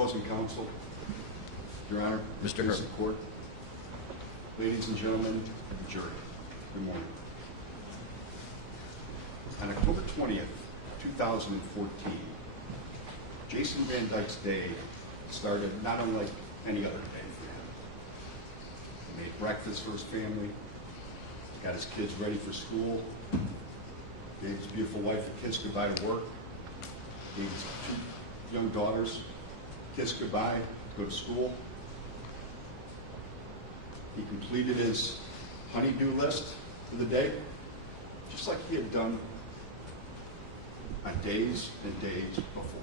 Opposing counsel, Your Honor, Mr. Mr. Herbert. Court, ladies and gentlemen of the jury, good morning. On October 20th, 2014, Jason Van Dyke's day started not unlike any other day for him. He made breakfast for his family, got his kids ready for school, gave his beautiful wife a kiss goodbye to work, gave his two young daughters a kiss goodbye to go to school. He completed his honey-do list for the day, just like he had done on days and days before.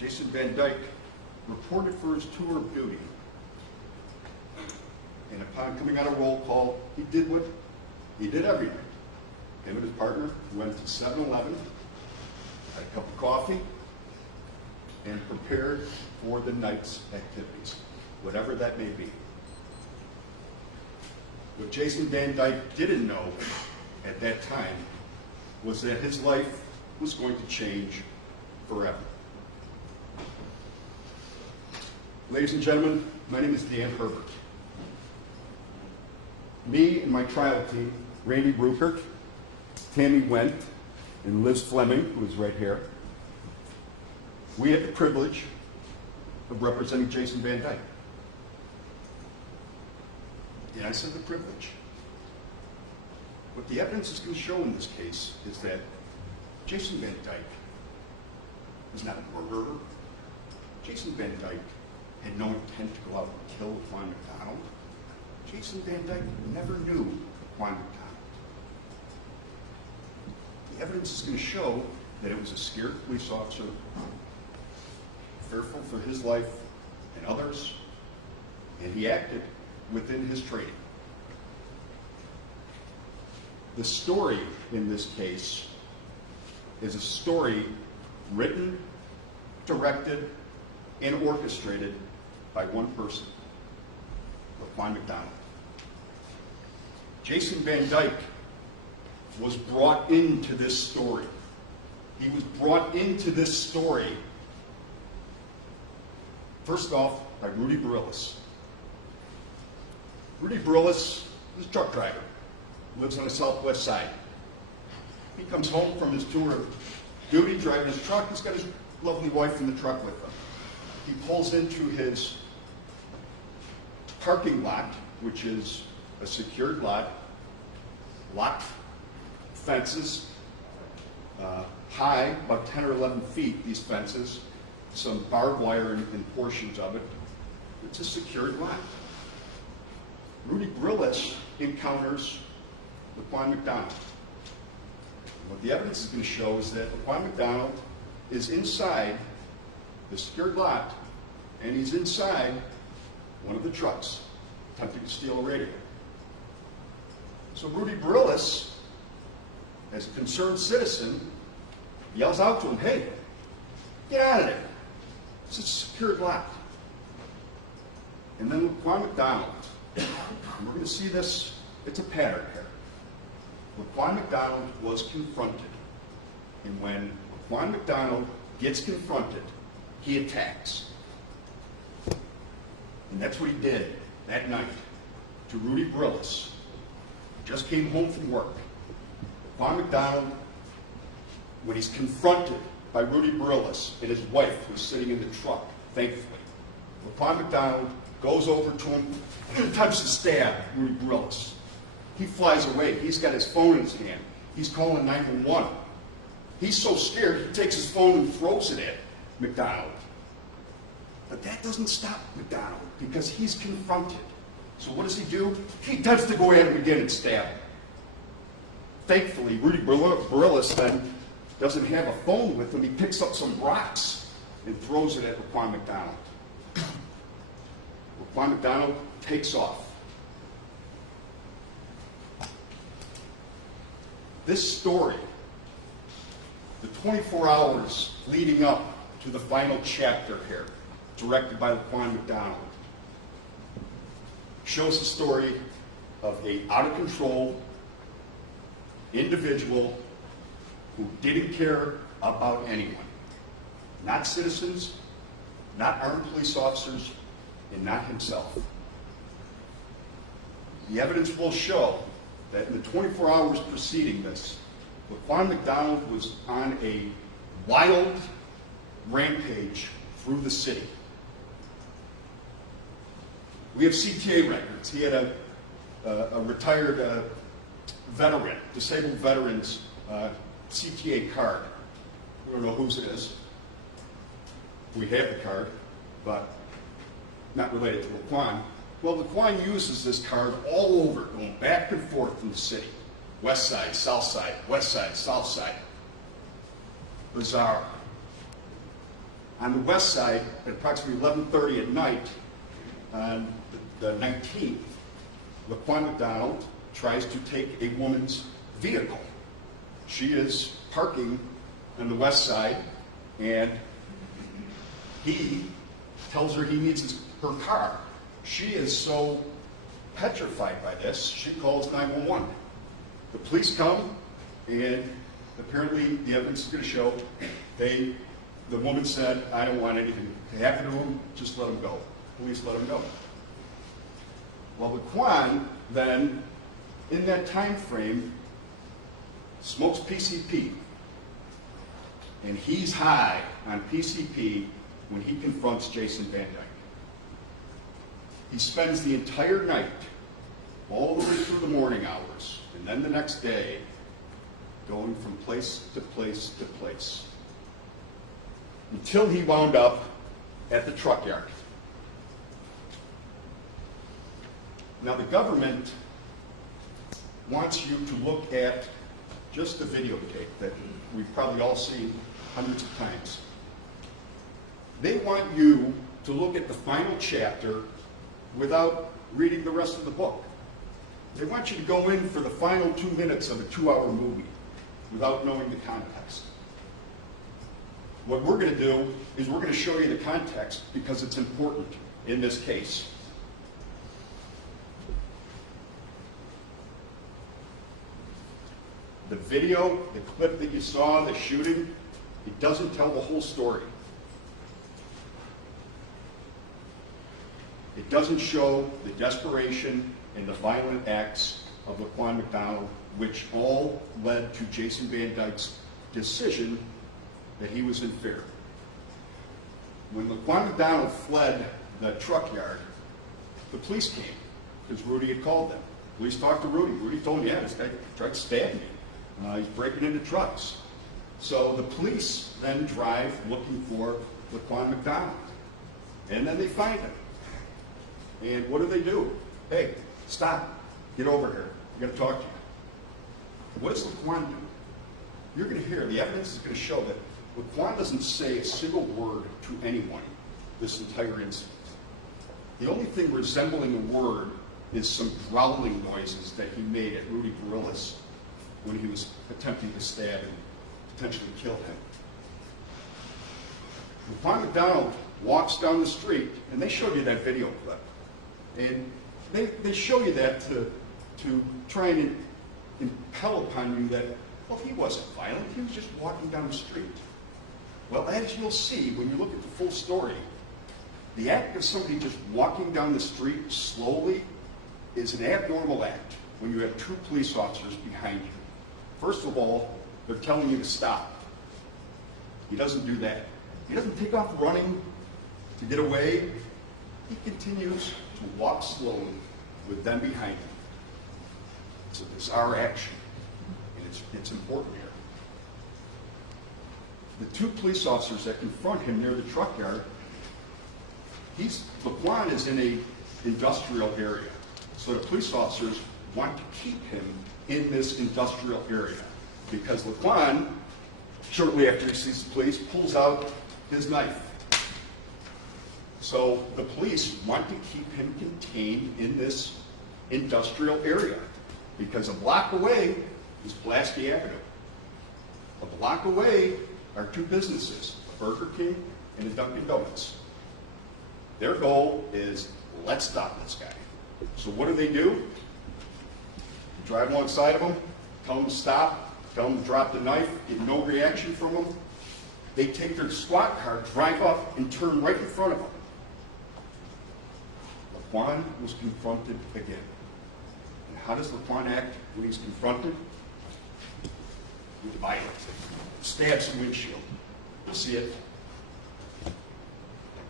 Jason Van Dyke reported for his tour of duty, and upon coming out of roll call, he did everything. Him and his partner went to 7-Eleven, had a cup of coffee, and prepared for the night's activities, whatever that may be. What Jason Van Dyke didn't know at that time was that his life was going to change forever. Ladies and gentlemen, my name is Dan Herbert. Me and my trial team, Randy Rupert, Tammy Wendt, and Liz Fleming, who is right here, we had the privilege of representing Jason Van Dyke. Yeah, I said the privilege. What the evidence is going to show in this case is that Jason Van Dyke is not a murderer. Jason Van Dyke had no intent to go out and kill Juan McDonald. Jason Van Dyke never knew Juan McDonald. The evidence is going to show that it was a scared police officer, fearful for his life and others, and he acted within his training. The story in this case is a story written, directed, and orchestrated by one person, Juan McDonald. Jason Van Dyke was brought into this story. He was brought into this story, first off, by Rudy Barillas. Rudy Barillas is a truck driver, lives on the southwest side. He comes home from his tour of duty, driving his truck. He's got his lovely wife in the truck with him. He pulls into his parking lot, which is a secured lot, locked fences, high, about 10 or 11 feet, these fences, some barbed wire in portions of it. It's a secured lot. Rudy Barillas encounters Juan McDonald. What the evidence is going to show is that Juan McDonald is inside the secured lot, and he's inside one of the trucks, attempting to steal a radio. So Rudy Barillas, as a concerned citizen, yells out to him, "Hey, get out of there. It's a secured lot." And then Juan McDonald, and we're going to see this, it's a pattern here. Juan McDonald was confronted, and when Juan McDonald gets confronted, he attacks. And that's what he did that night to Rudy Barillas. Just came home from work. Juan McDonald, when he's confronted by Rudy Barillas and his wife, who's sitting in the truck, thankfully, Juan McDonald goes over to him and attempts to stab Rudy Barillas. He flies away. He's got his phone in his hand. He's calling 911. He's so scared, he takes his phone and throws it at McDonald. But that doesn't stop McDonald, because he's confronted. So what does he do? He attempts to go at him again and stab him. Thankfully, Rudy Barillas then doesn't have a phone with him. He picks up some rocks and throws it at Juan McDonald. Juan McDonald takes off. This story, the 24 hours leading up to the final chapter here, directed by Juan McDonald, shows the story of an out-of-control individual who didn't care about anyone. not citizens, not armed police officers, and not himself. The evidence will show that in the 24 hours preceding this, Laquan McDonald was on a wild rampage through the city. We have CTA records. He had a retired veteran, disabled veterans CTA card. We don't know whose it is. We have the card, but not related to Laquan. Well, Laquan uses this card all over, going back and forth in the city. West side, south side, west side, south side. Bizarre. On the west side, at approximately 11:30 at night, on the 19th, Laquan McDonald tries to take a woman's vehicle. She is parking on the west side, and he tells her he needs her car. She is so petrified by this, she calls 911. The police come, and apparently the evidence is going to show the woman said, I don't want anything to happen to him, just let him go. Police let him go. Well, Laquan then, in that time frame, smokes PCP. And he's high on PCP when he confronts Jason Van Dyke. He spends the entire night, all the way through the morning hours, and then the next day, going from place to place to place, until he wound up at the truck yard. Now, the government wants you to look at just the videotape that we've probably all seen hundreds of times. They want you to look at the final chapter without reading the rest of the book. They want you to go in for the final 2 minutes of a 2-hour movie without knowing the context. What we're going to do is we're going to show you the context because it's important in this case. The video, the clip that you saw, the shooting, it doesn't tell the whole story. It doesn't show the desperation and the violent acts of Laquan McDonald, which all led to Jason Van Dyke's decision that he was in fear. When Laquan McDonald fled the truck yard, the police came because Rudy had called them. Police talked to Rudy. Rudy told him, yeah, this guy tried to stab me. He's breaking into trucks. So the police then drive looking for Laquan McDonald. And then they find him. And what do? Hey, stop. Get over here. We're going to talk to you. What does Laquan do? You're going to hear, the evidence is going to show that Laquan doesn't say a single word to anyone this entire incident. The only thing resembling a word is some growling noises that he made at Rudy Barillas when he was attempting to stab and potentially kill him. Laquan McDonald walks down the street, and they showed you that video clip. And they show you that to try and impel upon you that, well, he wasn't violent, he was just walking down the street. Well, as you'll see when you look at the full story, the act of somebody just walking down the street slowly is an abnormal act when you have 2 police officers behind you. First of all, they're telling you to stop. He doesn't do that. He doesn't take off running to get away. He continues to walk slowly with them behind him. It's a bizarre action, and it's important here. The 2 police officers that confront him near the truck yard, Laquan is in an industrial area, so the police officers want to keep him in this industrial area because Laquan, shortly after he sees the police, pulls out his knife. So the police want to keep him contained in this industrial area because a block away is Pulaski Avenue. A block away are 2 businesses, a Burger King and a Dunkin' Donuts. Their goal is, let's stop this guy. So what do? Drive alongside of him, tell him to stop, tell him to drop the knife, get no reaction from him. They take their squad car, drive up, and turn right in front of him. Laquan was confronted again. And how does Laquan act when he's confronted? With violence. Stabs the windshield. You'll see it.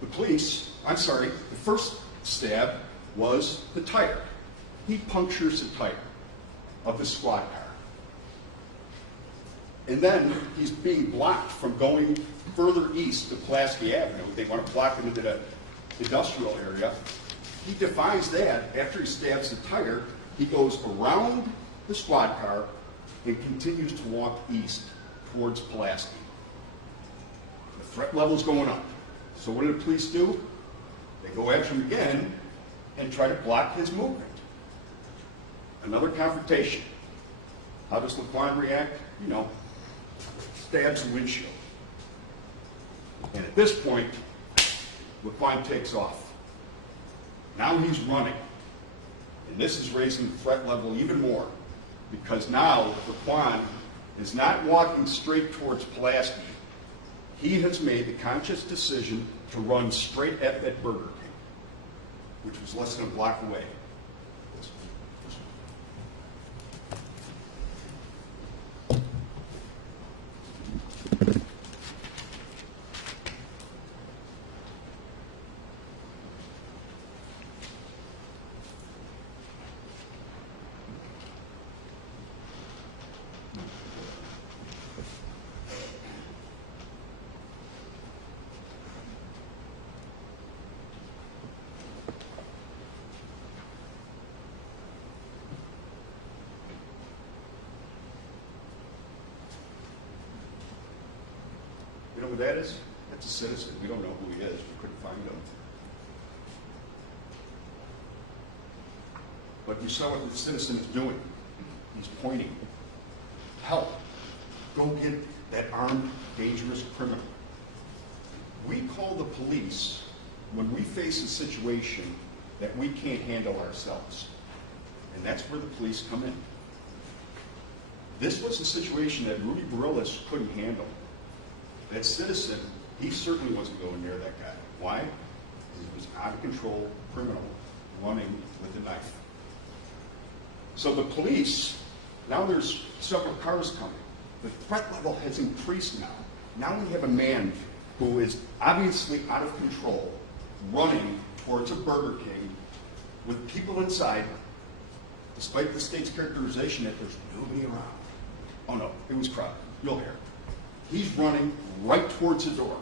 The first stab was the tire. He punctures the tire of the squad car. And then he's being blocked from going further east to Pulaski Avenue. They want to block him into the industrial area. He defies that. After he stabs the tire, he goes around the squad car and continues to walk east towards Pulaski. The threat level's going up. So what do the police do? They go after him again and try to block his movement. Another confrontation. How does Laquan react? You know, stabs the windshield. And at this point, Laquan takes off. Now he's running. And this is raising the threat level even more, because now Laquan is not walking straight towards Pulaski. He has made the conscious decision to run straight at that Burger King, which was less than a block away. You know who that is? That's a citizen. We don't know who he is. We couldn't find him. But you saw what the citizen is doing. He's pointing. Help. Go get that armed, dangerous criminal. We call the police when we face a situation that we can't handle ourselves. And that's where the police come in. This was a situation that Rudy Barillas couldn't handle. That citizen, he certainly wasn't going near that guy. Why? Because he was out of control criminal running with a knife. So the police, now there's several cars coming. The threat level has increased now. Now we have a man who is obviously out of control, running towards a Burger King with people inside, despite the state's characterization that there's nobody around. Oh no, it was crowded. You'll hear. He's running right towards the door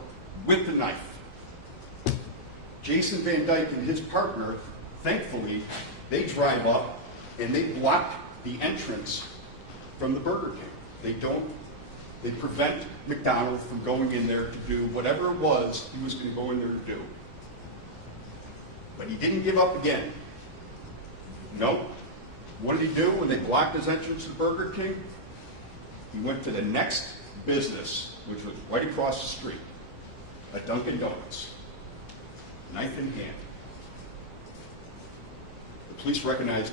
with the knife. Jason Van Dyke and his partner, thankfully, they drive up and they block the entrance from the Burger King. They prevent McDonald from going in there to do whatever it was he was going to go in there to do. But he didn't give up again. Nope. What did he do when they blocked his entrance to Burger King? He went to the next business, which was right across the street, a Dunkin' Donuts, knife in hand. The police recognized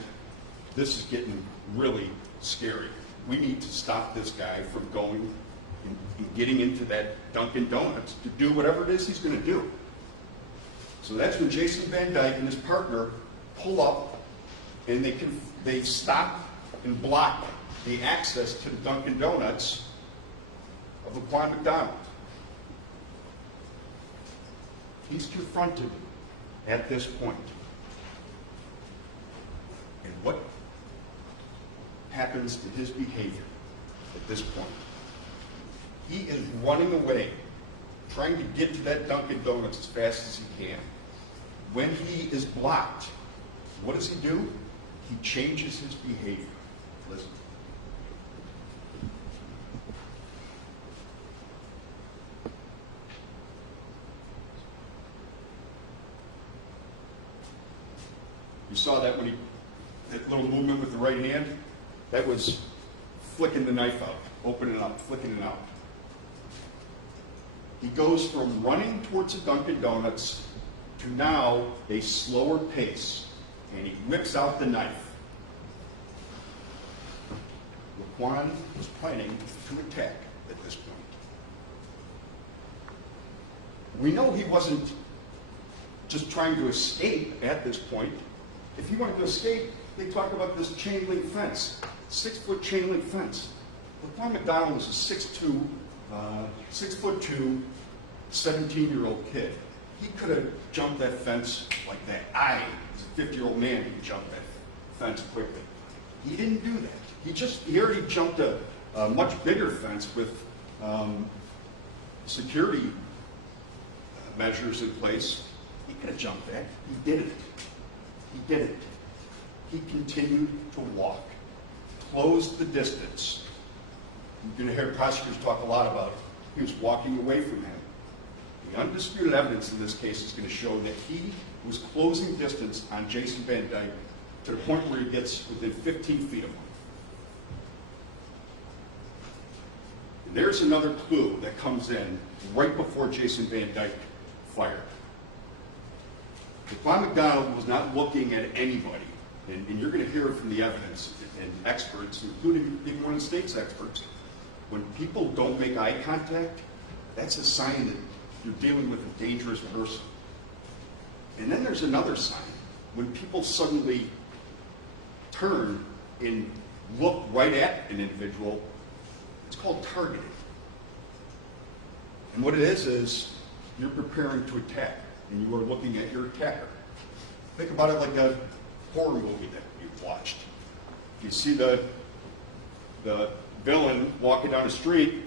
this is getting really scary. We need to stop this guy from going and getting into that Dunkin' Donuts to do whatever it is he's going to do. So that's when Jason Van Dyke and his partner pull up and they stop and block the access to the Dunkin' Donuts of Laquan McDonald. He's confronted at this point. And what happens to his behavior at this point? He is running away, trying to get to that Dunkin' Donuts as fast as he can. When he is blocked, what does he do? He changes his behavior. Listen. You saw that when that little movement with the right hand? That was flicking the knife out, opening up, flicking it out. He goes from running towards the Dunkin' Donuts to now a slower pace, and he whips out the knife. Laquan was planning to attack at this point. We know he wasn't just trying to escape at this point. If he wanted to escape, they talk about this chain link fence, 6-foot chain link fence. LaQuan McDonald was a 6'2", 17-year-old kid. He could have jumped that fence like that. I, as a 50-year-old man, could jump that fence quickly. He didn't do that. He already jumped a much bigger fence with security measures in place. He could have jumped that. He didn't. He didn't. He continued to walk, closed the distance. You're going to hear prosecutors talk a lot about he was walking away from him. The undisputed evidence in this case is going to show that he was closing distance on Jason Van Dyke to the point where he gets within 15 feet of him. And there's another clue that comes in right before Jason Van Dyke fired. LaQuan McDonald was not looking at anybody, and you're going to hear it from the evidence and experts, including even one of the state's experts. When people don't make eye contact, that's a sign that you're dealing with a dangerous person. And then there's another sign. When people suddenly turn and look right at an individual, it's called targeting. And what it is you're preparing to attack, and you are looking at your attacker. Think about it like a horror movie that you've watched. You see the villain walking down the street,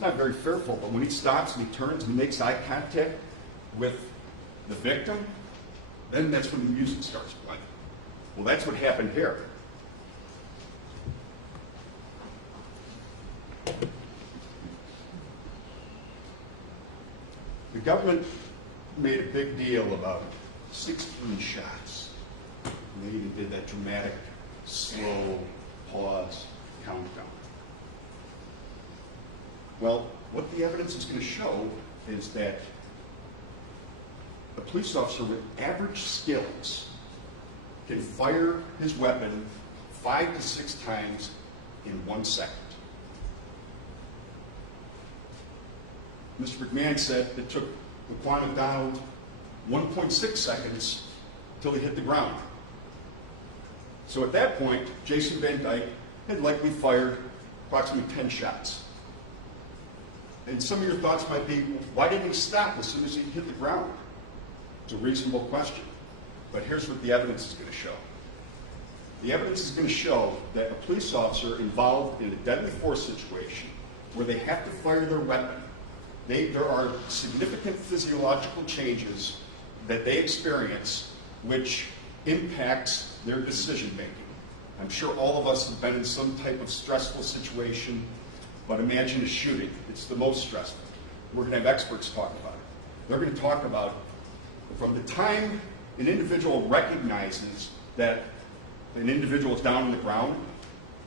not very fearful, but when he stops and he turns and he makes eye contact with the victim, then that's when the music starts playing. Well, that's what happened here. The government made a big deal about 16 shots. And they even did that dramatic, slow, pause, countdown. Well, what the evidence is going to show is that a police officer with average skills can fire his weapon 5 to 6 times in 1 second. Mr. McMahon said it took LaQuan McDonald 1.6 seconds until he hit the ground. So at that point, Jason Van Dyke had likely fired approximately 10 shots. And some of your thoughts might be, why didn't he stop as soon as he hit the ground? It's a reasonable question. But here's what the evidence is going to show. The evidence is going to show that a police officer involved in a deadly force situation where they have to fire their weapon, there are significant physiological changes that they experience which impacts their decision making. I'm sure all of us have been in some type of stressful situation, but imagine a shooting. It's the most stressful. We're going to have experts talk about it. They're going to talk about from the time an individual recognizes that an individual is down on the ground,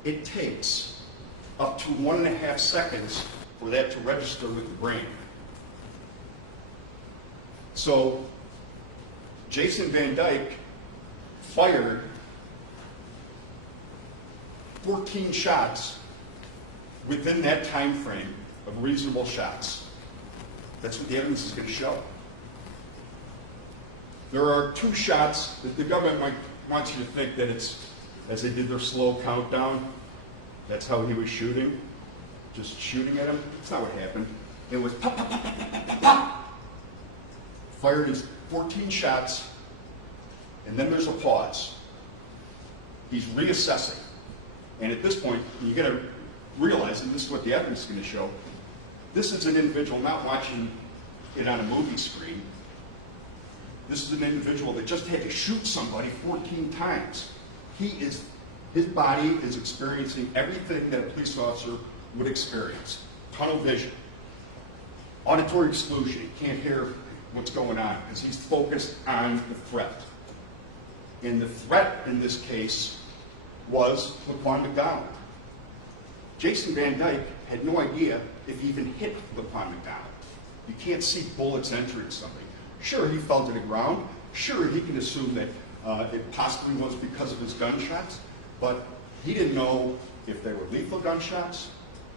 it takes up to 1.5 seconds for that to register with the brain. So Jason Van Dyke fired 14 shots within that time frame of reasonable shots. That's what the evidence is going to show. There are 2 shots that the government might want you to think that it's, as they did their slow countdown, that's how he was shooting, just shooting at him. That's not what happened. It was pop, pop, pop, pop, pop, pop, pop. Fired his 14 shots, and then there's a pause. He's reassessing. And at this point, you got to realize, and this is what the evidence is going to show, this is an individual not watching it on a movie screen. This is an individual that just had to shoot somebody 14 times. His body is experiencing everything that a police officer would experience. Tunnel vision, auditory exclusion, he can't hear what's going on because he's focused on the threat. And the threat in this case was LaQuan McDonald. Jason Van Dyke had no idea if he even hit LaQuan McDonald. You can't see bullets entering somebody. Sure, he fell to the ground. Sure, he can assume that it possibly was because of his gunshots, but he didn't know if they were lethal gunshots.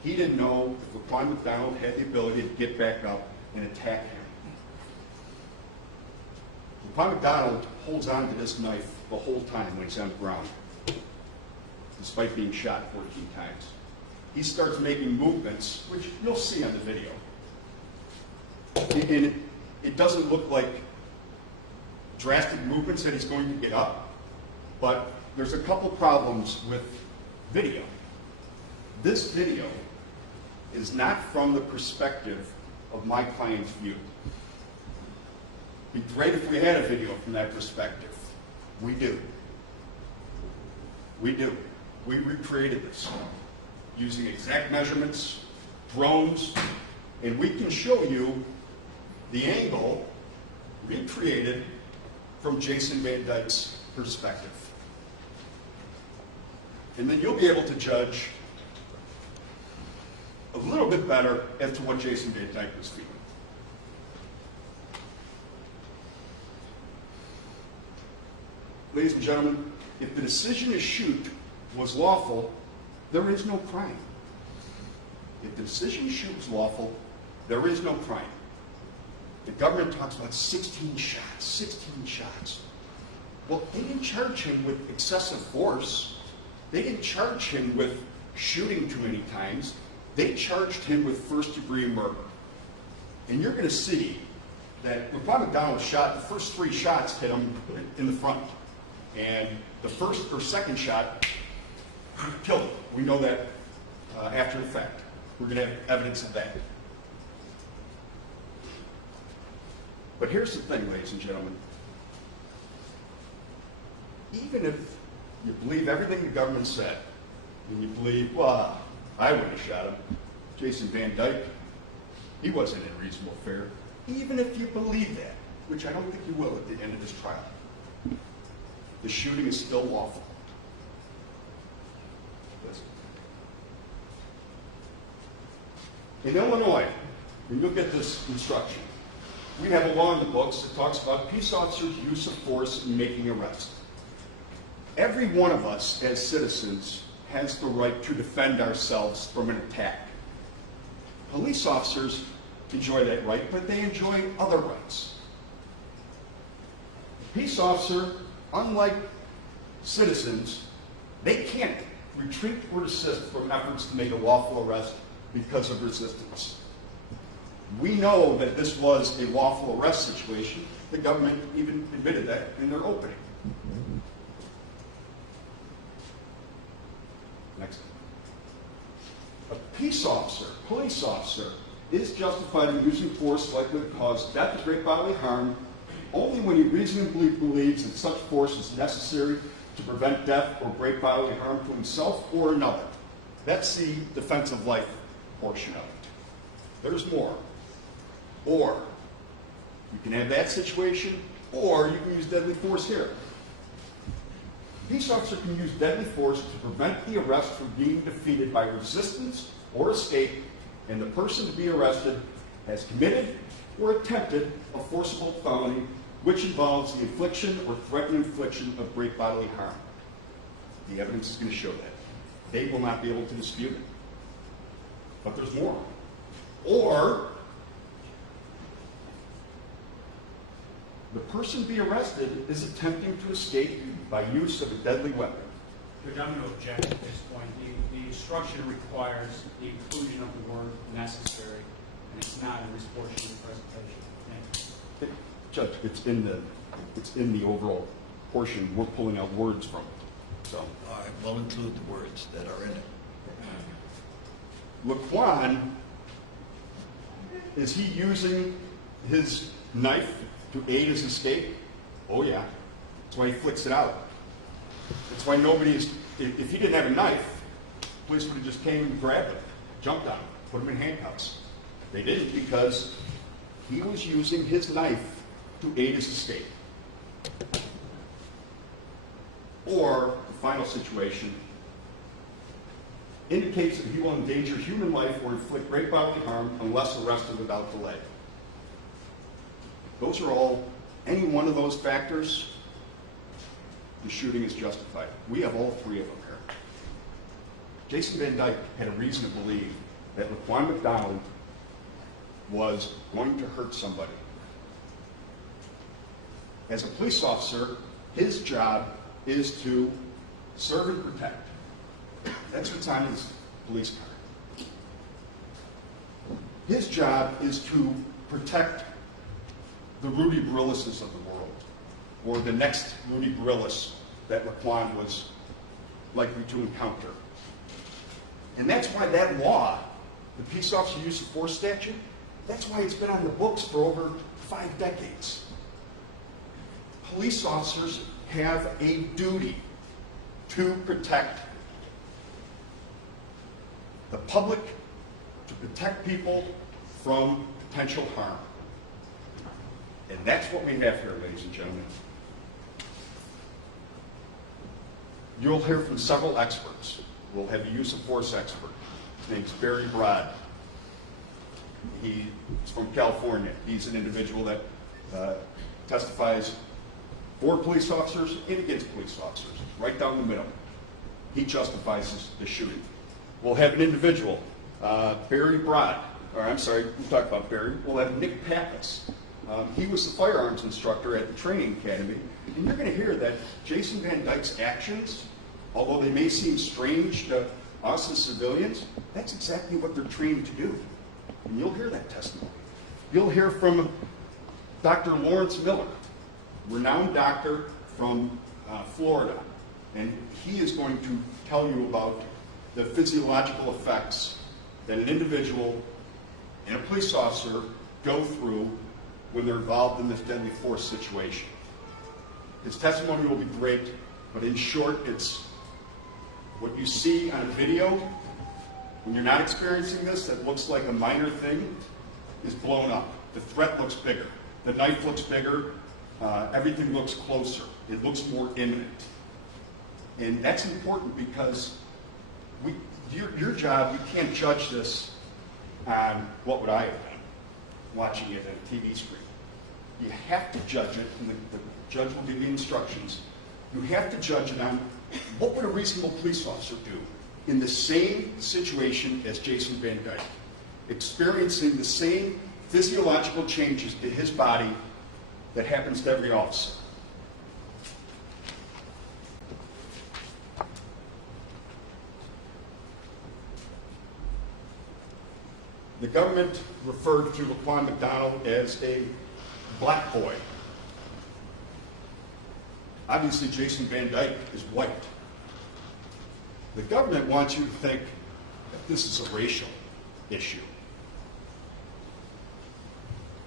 He didn't know if LaQuan McDonald had the ability to get back up and attack him. Laquan McDonald holds on to this knife the whole time when he's on the ground, despite being shot 14 times. He starts making movements, which you'll see on the video. And it doesn't look like drastic movements that he's going to get up, but there's a couple problems with video. This video is not from the perspective of my client's view. It'd be great if we had a video from that perspective. We do. We do. We recreated this using exact measurements, drones, and we can show you the angle recreated from Jason Van Dyke's perspective. And then you'll be able to judge a little bit better as to what Jason Van Dyke was feeling. Ladies and gentlemen, if the decision to shoot was lawful, there is no crime. If the decision to shoot was lawful, there is no crime. The government talks about 16 shots, 16 shots. Well, they didn't charge him with excessive force. They didn't charge him with shooting too many times. They charged him with first-degree murder. And you're going to see that Laquan McDonald shot, the first 3 shots hit him in the front. And the first or second shot killed him. We know that after the fact. We're going to have evidence of that. But here's the thing, ladies and gentlemen. Even if you believe everything the government said, and you believe, well, I wouldn't have shot him, Jason Van Dyke, he wasn't in reasonable fear. Even if you believe that, which I don't think you will at the end of this trial, the shooting is still lawful. Listen. In Illinois, when you look at this instruction, we have a law in the books that talks about peace officers' use of force in making arrests. Every one of us as citizens has the right to defend ourselves from an attack. Police officers enjoy that right, but they enjoy other rights. A peace officer, unlike citizens, they can't retreat or desist from efforts to make a lawful arrest because of resistance. We know that this was a lawful arrest situation. The government even admitted that in their opening. Next. A peace officer, police officer, is justified in using force likely to cause death or great bodily harm only when he reasonably believes that such force is necessary to prevent death or great bodily harm to himself or another. That's the defensive life portion of it. There's more. Or you can have that situation, or you can use deadly force here. A peace officer can use deadly force to prevent the arrest from being defeated by resistance or escape, and the person to be arrested has committed or attempted a forcible felony which involves the infliction or threatened infliction of great bodily harm. The evidence is going to show that. They will not be able to dispute it. But there's more. Or the person to be arrested is attempting to escape by use of a deadly weapon. Judge, I'm going to object at this point. The instruction requires the inclusion of the word necessary, and it's not in this portion of the presentation. Thank you. Judge, it's in the overall portion. We're pulling out words from it. So. All right, we'll include the words that are in it. Laquan, is he using his knife to aid his escape? Oh yeah. That's why he flicks it out. That's why nobody is, if he didn't have a knife, police would have just came and grabbed him, jumped on him, put him in handcuffs. They didn't because he was using his knife to aid his escape. Or, the final situation, indicates that he will endanger human life or inflict great bodily harm unless arrested without delay. Those are all, any one of those factors, the shooting is justified. We have all 3 of them here. Jason Van Dyke had a reason to believe that Laquan McDonald was going to hurt somebody. As a police officer, his job is to serve and protect. That's what's on his police card. His job is to protect the Rudy Brillises of the world, or the next Rudy Brillis that Laquan was likely to encounter. And that's why that law, the Peace Officer Use of Force statute, that's why it's been on the books for over 5 decades. Police officers have a duty to protect the public, to protect people from potential harm. And that's what we have here, ladies and gentlemen. You'll hear from several experts. We'll have a use of force expert. His name's Barry Broad. He's from California. He's an individual that testifies for police officers and against police officers, right down the middle. He justifies the shooting. We'll have an individual, Barry Broad, or I'm sorry, we'll talk about Barry. We'll have Nick Pappas. He was the firearms instructor at the training academy, and you're going to hear that Jason Van Dyke's actions, although they may seem strange to us as civilians, that's exactly what they're trained to do. And you'll hear that testimony. You'll hear from Dr. Lawrence Miller, renowned doctor from Florida, and he is going to tell you about the physiological effects that an individual and a police officer go through when they're involved in this deadly force situation. His testimony will be great, but in short, it's what you see on a video when you're not experiencing this that looks like a minor thing is blown up. The threat looks bigger. The knife looks bigger. Everything looks closer. It looks more imminent. And that's important because your job, you can't judge this on what would I have done watching it on a TV screen. You have to judge it, and the judge will give you instructions. You have to judge it on what would a reasonable police officer do in the same situation as Jason Van Dyke, experiencing the same physiological changes to his body that happens to every officer. The government referred to Laquan McDonald as a black boy. Obviously, Jason Van Dyke is white. The government wants you to think that this is a racial issue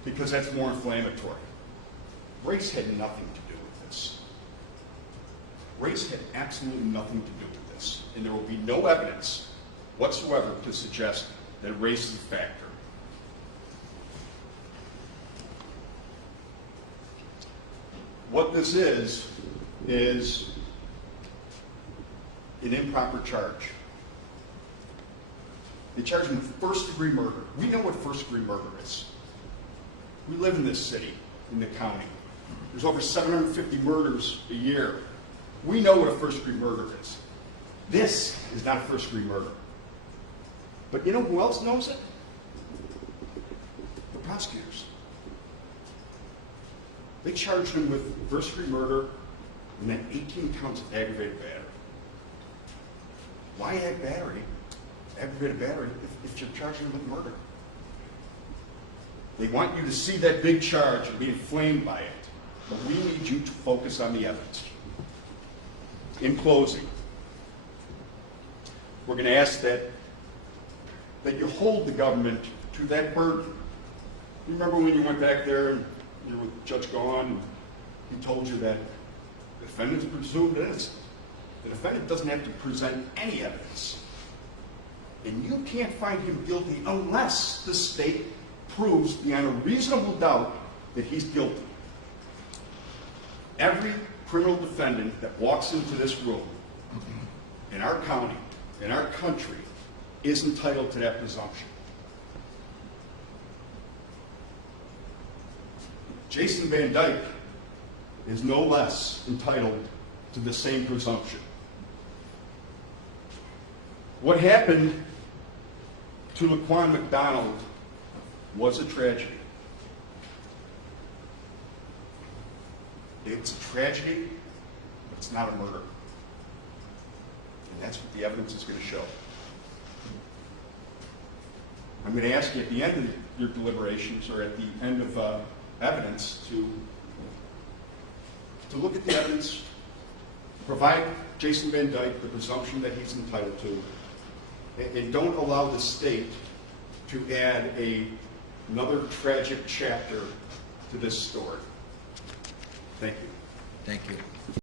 because that's more inflammatory. Race had nothing to do with this. Race had absolutely nothing to do with this, and there will be no evidence whatsoever to suggest that race is a factor. What this is an improper charge. They charge him with first-degree murder. We know what first-degree murder is. We live in this city, in the county. There's over 750 murders a year. We know what a first-degree murder is. This is not a first-degree murder. But you know who else knows it? The prosecutors. They charged him with first-degree murder and then 18 counts of aggravated battery. Why aggravated battery, if you're charging him with murder? They want you to see that big charge and be inflamed by it. But we need you to focus on the evidence. In closing, we're going to ask that you hold the government to that burden. You remember when you went back there and you were with Judge Gaughan and he told you that the defendant's presumed innocent. The defendant doesn't have to present any evidence. And you can't find him guilty unless the state proves beyond a reasonable doubt that he's guilty. Every criminal defendant that walks into this room in our county, in our country, is entitled to that presumption. Jason Van Dyke is no less entitled to the same presumption. What happened to Laquan McDonald was a tragedy. It's a tragedy, but it's not a murder. And that's what the evidence is going to show. I'm going to ask you at the end of your deliberations or at the end of evidence to look at the evidence, provide Jason Van Dyke the presumption that he's entitled to, and don't allow the state to add another tragic chapter to this story. Thank you. Thank you.